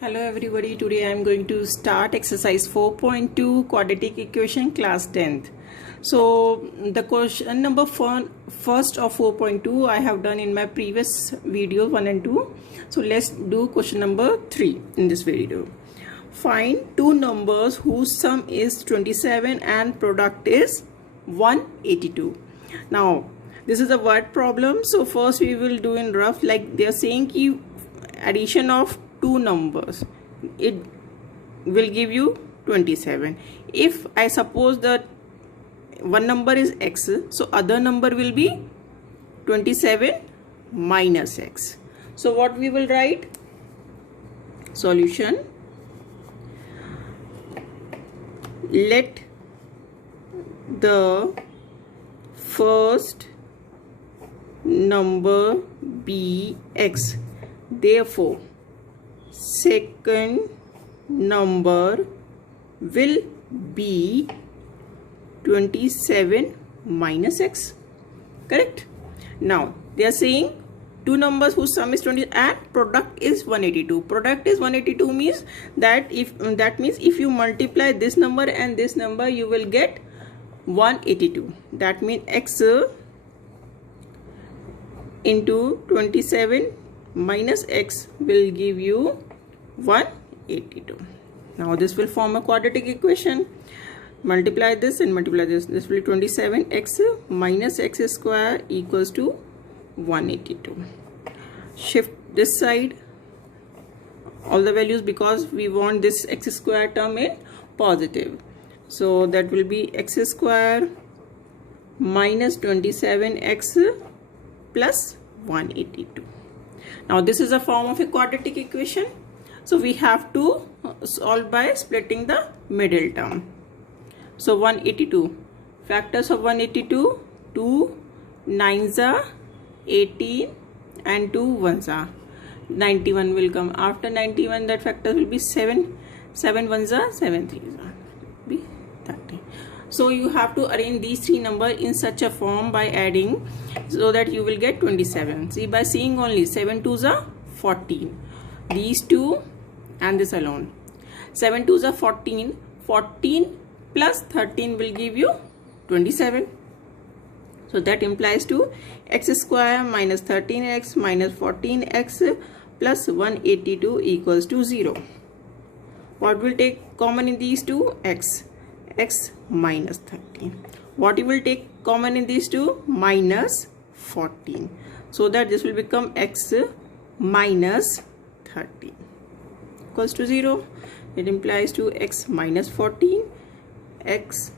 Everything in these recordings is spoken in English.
Hello everybody, today I am going to start exercise 4.2 quadratic equation class 10th. So the question number first of 4.2 I have done in my previous video 1 and 2. So let's do question number 3 in this video. Find two numbers whose sum is 27 and product is 182. Now this is a word problem, so first we will do in rough, like they are saying ki addition of two numbers, it will give you 27. If I suppose that one number is x, so other number will be 27 minus x. So what we will write? Solution: let the first number be x, therefore second number will be 27 minus x. Correct? Now they are saying two numbers whose sum is 20 and product is 182. Product is 182 means that if you multiply this number and this number, you will get 182. That means x into 27 minus x will give you 182. Now this will form a quadratic equation. Multiply this and multiply this. This will be 27x minus x square equals to 182. Shift this side all the values because we want this x square term in positive. So that will be x square minus 27x plus 182. Now this is a form of a quadratic equation, so we have to solve by splitting the middle term. So 182, factors of 182, 2 9s are 18 and 2 1s are 91 will come. After 91, that factor will be 7 1s are 7 3s are be 30. So you have to arrange these three numbers in such a form by adding, so that you will get 27. See, by seeing only 7 2s are 14. These two and this alone. 7 2s are 14. 14 plus 13 will give you 27. So that implies to x square minus 13x minus 14x plus 182 equals to 0. What will take common in these two? X minus 13. What you will take common in these two? Minus 14. So that this will become x minus 13 equals to 0. It implies to x minus 14, x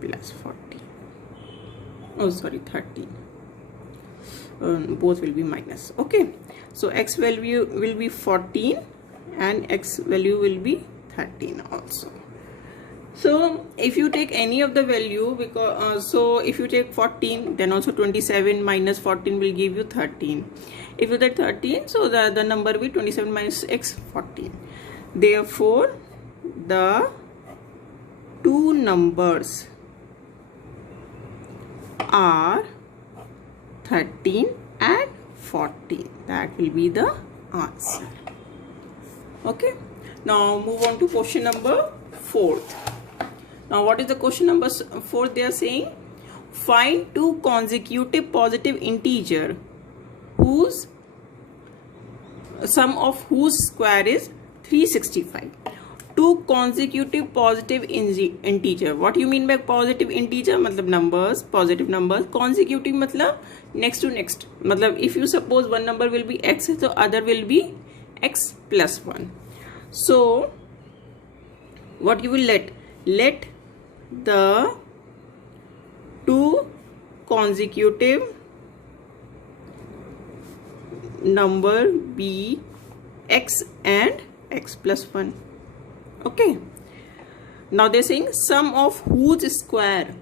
plus 14. Oh sorry, 13. Both will be minus. Okay. So x value will be 14 and x value will be 13 also. So if you take any of the value, because so if you take 14, then also 27 minus 14 will give you 13. If you take 13, so the number will be 27 minus x 14. Therefore the two numbers are 13 and 14. That will be the answer. Okay. Now move on to question number 4. Now what is the question number 4? They are saying find two consecutive positive integer whose sum of whose square is 365. Two consecutive positive integer. What you mean by positive integer? मतलब numbers, positive numbers. Consecutive मतलब next to next. मतलब if you suppose one number will be x, so other will be x plus 1. So what you will let the two consecutive number be x and x plus 1. Okay. Now they're saying sum of whose square.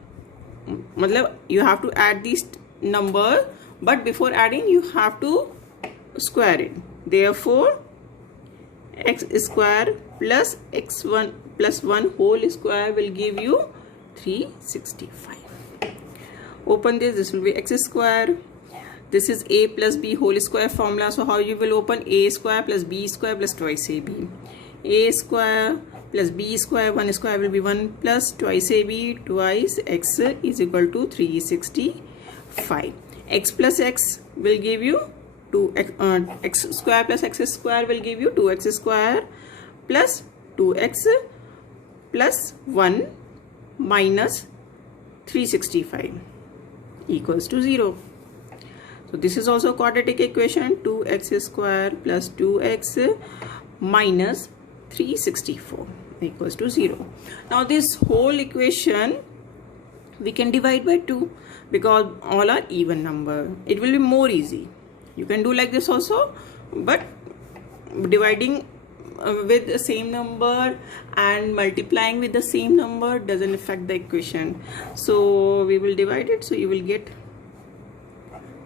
मतलब you have to add these number, but before adding you have to square it. Therefore x square plus x1 plus 1 whole square will give you 365. Open this will be x square this is a plus b whole square formula. So how you will open? A square plus b square plus twice ab. A square plus b square, 1 square will be 1 plus twice ab twice x is equal to 365. X plus x will give you x square plus x square will give you 2x square plus 2x plus 1 minus 365 equals to 0. So this is also quadratic equation. 2x square plus 2x minus 364 equals to 0. Now this whole equation we can divide by 2 because all are even number. It will be more easy. You can do like this also, but dividing with the same number and multiplying with the same number doesn't affect the equation. So we will divide it. So you will get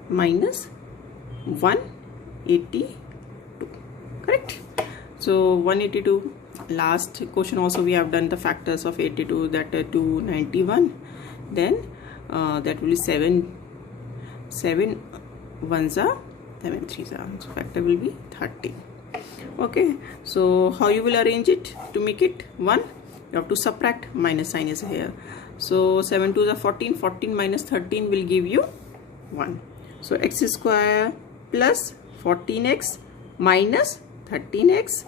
minus 182. Correct? So 182. Last question also we have done the factors of 82, that 291. Then that will be 7 ones are 7 threes are. So factor will be 30. Okay, so how you will arrange it to make it 1? You have to subtract, minus sign is here. So 7 2s are 14. 14 minus 13 will give you 1. So x square plus 14x minus 13x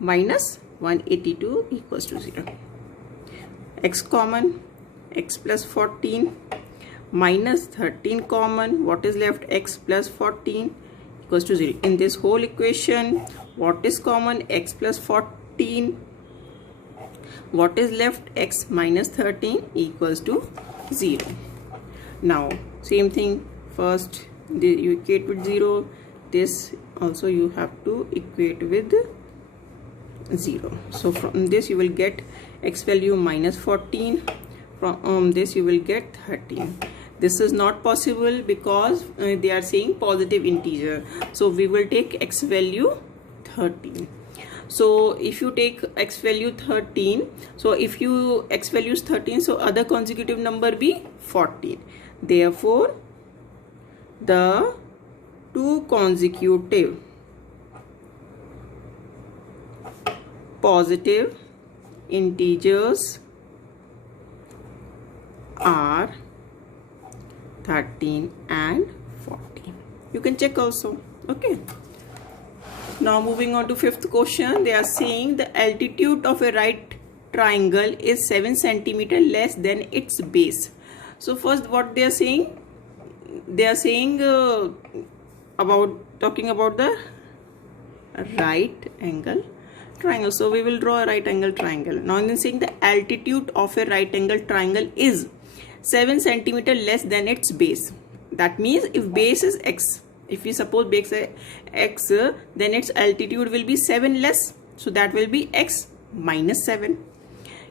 minus 182 equals to 0. X common, x plus 14 minus 13 common. What is left? X plus 14 equals to 0. In this whole equation, what is common? X plus 14. What is left? X minus 13 equals to 0. Now same thing, first you equate with 0. This also you have to equate with 0. So from this you will get x value minus 14. From this you will get 13. This is not possible because they are saying positive integer. So we will take x value 13. So if you take x value 13, so if you x value is 13, so other consecutive number be 14. Therefore the two consecutive positive integers are 13 and 14. You can check also. Okay. Now moving on to fifth question. They are saying the altitude of a right triangle is 7 centimeter less than its base. So first what they are saying? They are saying talking about the right angle triangle. So we will draw a right angle triangle. Now they are saying the altitude of a right angle triangle is 7 centimeter less than its base. That means if base is x, if we suppose base is x, then its altitude will be 7 less. So that will be x minus 7.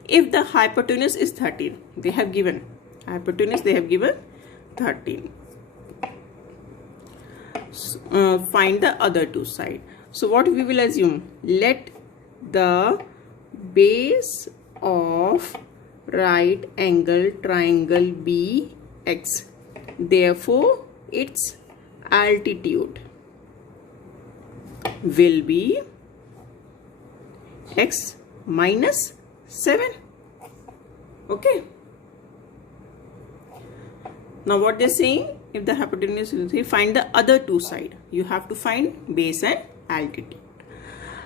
If the hypotenuse is 13, they have given hypotenuse, they have given 13. Find the other two sides. So what we will assume? Let the base of right angle triangle be x. Therefore its altitude will be x minus 7. Okay. Now what they're saying, if the hypotenuse is, say, find the other two sides. You have to find base and altitude.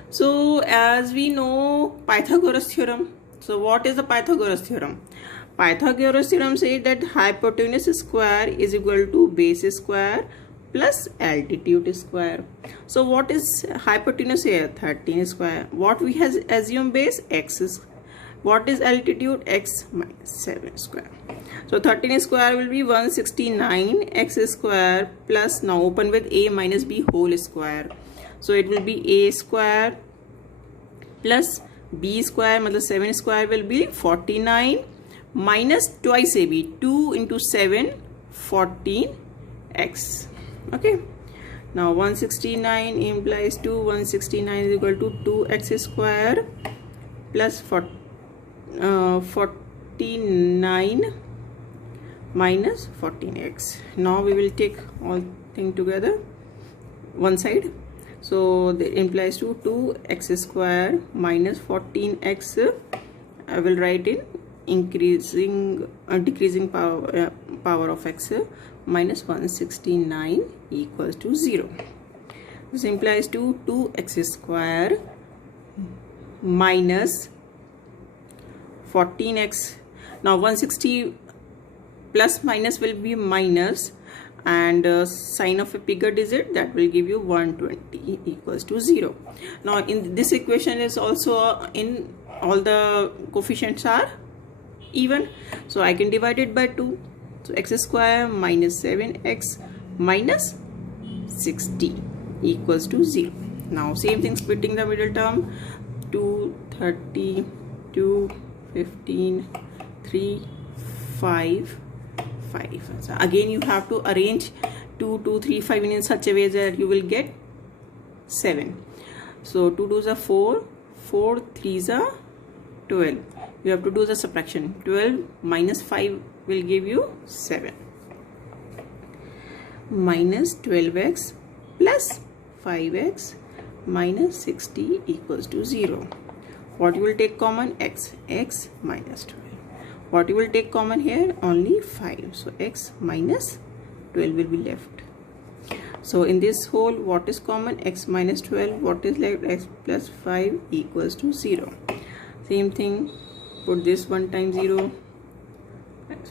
So as we know Pythagoras theorem. So what is the Pythagoras theorem? Pythagoras theorem says that hypotenuse square is equal to base square plus altitude square. So what is hypotenuse here? 13 square. What we has assumed base? X is. What is altitude? X minus 7 square. So 13 square will be 169 x square plus, now open with a minus b whole square. So it will be a square plus b square, मतलब 7 square will be 49 minus twice ab, 2 into 7, 14x. Okay. Now 169 implies 2, 169 is equal to 2x square plus 49 minus 14x. Now we will take all thing together one side, so that implies to 2x square minus 14x. I will write in increasing decreasing power of x minus 169 equals to 0. This implies to 2x square minus 14x. Now 160 plus minus will be minus, and sign of a bigger digit, that will give you 120 equals to 0. Now in this equation is also in all the coefficients are even, so I can divide it by 2. So x square minus 7x minus 60 equals to 0. Now same thing, splitting the middle term, 230, 2, 15, 3, 5, 5. So again you have to arrange 2, 2, 3, 5 in such a way that you will get 7. So 2 2s are 4, 4 3s are 12. You have to do the subtraction. 12 minus 5 will give you 7. Minus 12x plus 5x minus 60 equals to 0. What you will take common? X. X minus 12. What you will take common here? Only 5. So x minus 12 will be left. So in this whole, what is common? X minus 12. What is left? X plus 5 equals to 0. Same thing, put this 1 times 0,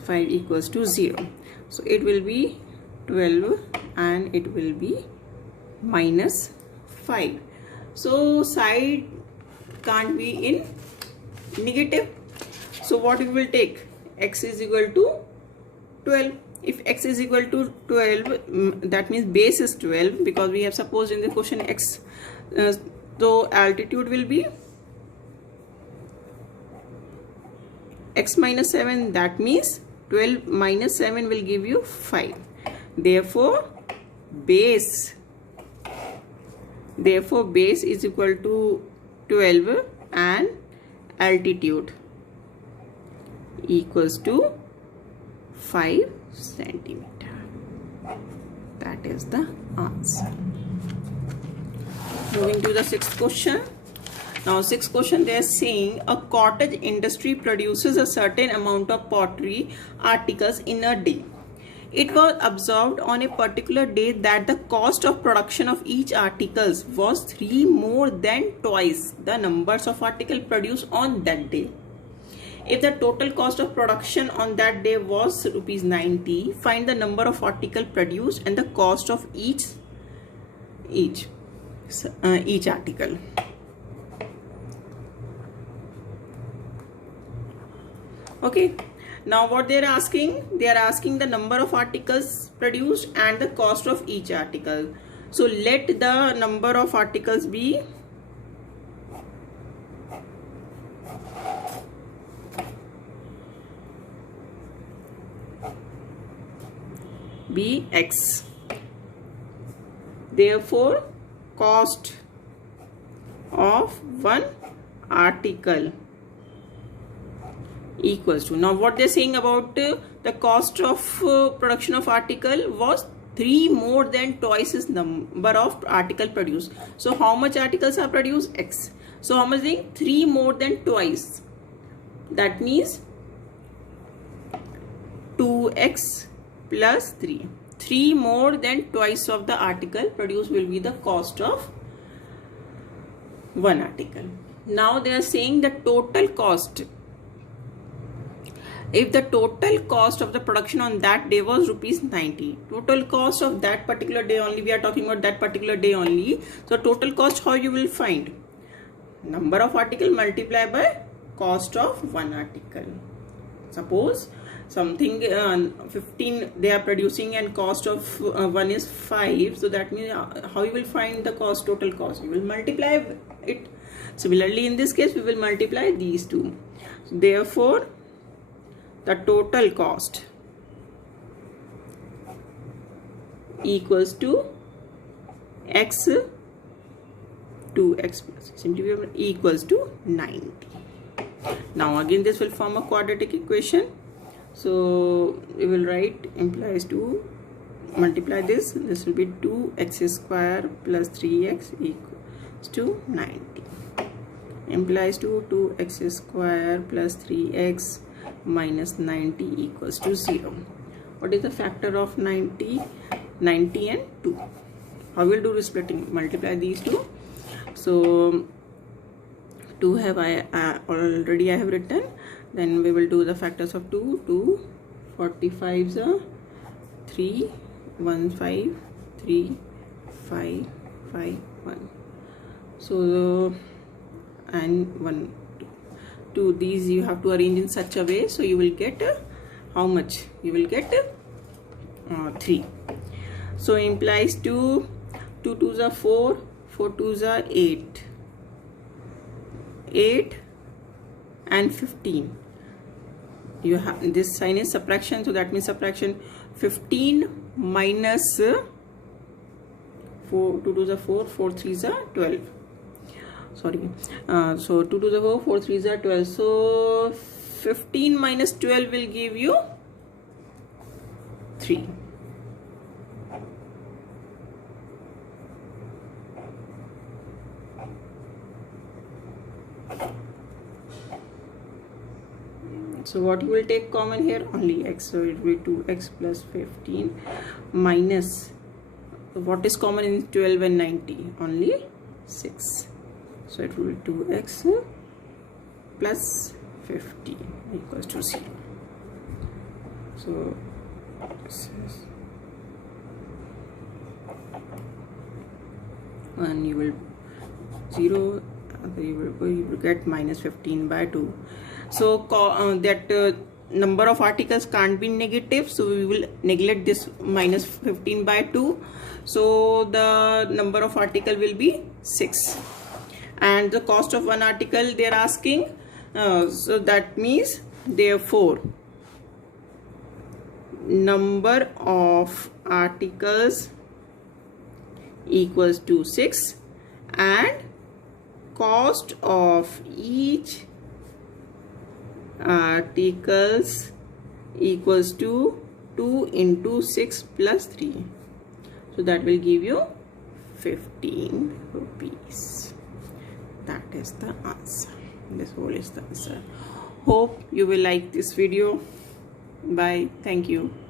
5 equals to 0. So it will be 12 and it will be minus 5. So side can't be in negative. So what you will take? X is equal to 12. If x is equal to 12, that means base is 12, because we have supposed in the question x. So altitude will be x minus 7, that means 12 minus 7 will give you 5. Therefore base is equal to 12 and altitude equals to 5 centimeter. That is the answer. Moving to the sixth question. Now sixth question, they are saying a cottage industry produces a certain amount of pottery articles in a day. It was observed on a particular day that the cost of production of each article was 3 more than twice the numbers of articles produced on that day. If the total cost of production on that day was rupees 90, find the number of articles produced and the cost of each article. Okay, now what they are asking the number of articles produced and the cost of each article. So let the number of articles be x. Therefore cost of one article equals to, now what they're saying about the cost of production of article was 3 more than twice its number of article produced. So how much articles are produced? X. So how much thing? 3 more than twice. That means 2x plus 3. 3 more than twice of the article produced will be the cost of one article. Now they are saying the total cost. If the total cost of the production on that day was rupees 90, total cost of that particular day only, we are talking about that particular day only. So total cost, how you will find? Number of article multiplied by cost of one article. Suppose something 15 they are producing and cost of one is 5. So that means how you will find the cost, total cost? You will multiply it. Similarly in this case we will multiply these two. Therefore the total cost equals to x, 2x plus simply equals to 90. Now again this will form a quadratic equation. So we will write implies to multiply this will be 2x square plus 3x equals to 90. Implies to 2x square plus 3x minus 90 equals to 0. What is the factor of 90? 90 and 2. How will do the splitting? Multiply these two. So 2 have I already have written. Then we will do the factors of 2. 2 45s are 3 1 5 3 5 5 1. So and 1 2. These you have to arrange in such a way so you will get how much? You will get 3. So implies 2 2s are 4 4 2s are 8 8 and 15. You have this sign is subtraction, so that means subtraction. 15 minus 4 2 2s are 4 4 3s are 12. Sorry, so 2 2s are 4 4 3s are 12. So 15 minus 12 will give you 3. So what you will take common here? Only x. So it will be 2x plus 15 minus, what is common in 12 and 90? Only 6. So it will be 2x plus 15 equals to 0. So this is, and you will 0, you will get minus 15 by 2. So that number of articles can't be negative, so we will neglect this minus 15 by 2. So the number of article will be 6, and the cost of one article they are asking, so that means therefore number of articles equals to 6 and cost of each articles equals to 2 into 6 plus 3. So that will give you 15 rupees. That is the answer. This whole is the answer. Hope you will like this video. Bye. Thank you.